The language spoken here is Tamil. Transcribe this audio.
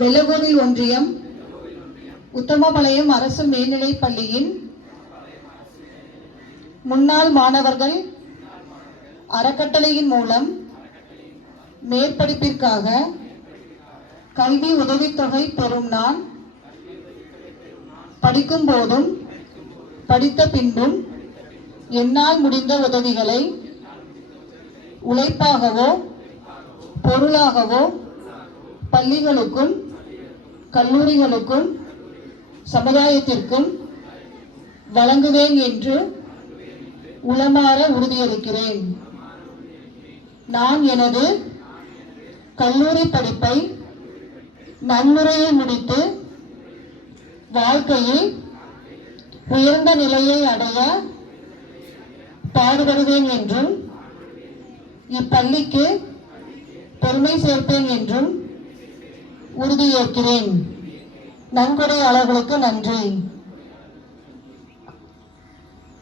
வெள்ளகோவில் ஒன்றியம் உத்தமபாளையம் அரசு மேல்நிலைப் பள்ளியின் முன்னாள் மாணவர்கள் அறக்கட்டளையின் மூலம் மேற்படிப்பிற்காக கல்வி உதவித்தொகை பெறும் நான் படிக்கும் போதும் படித்த பின்பும் என்னால் முடிந்த உதவிகளை உழைப்பாகவோ பொருளாகவோ பள்ளிகளுக்கும் கல்லூரிகளுக்கும் சமுதாயத்திற்கும் வழங்குவேன் என்று உளமாற உறுதியளிக்கிறேன். நான் எனது கல்லூரி படிப்பை நன்முறையில் முடித்து வாழ்க்கையில் உயர்ந்த நிலையை அடைய பாடுபடுவேன் என்றும் இப்பள்ளிக்கு பெருமை சேர்ப்பேன் என்றும் உறுதியேற்கிறேன். நன்கொடையாளர்களுக்கு நன்றி.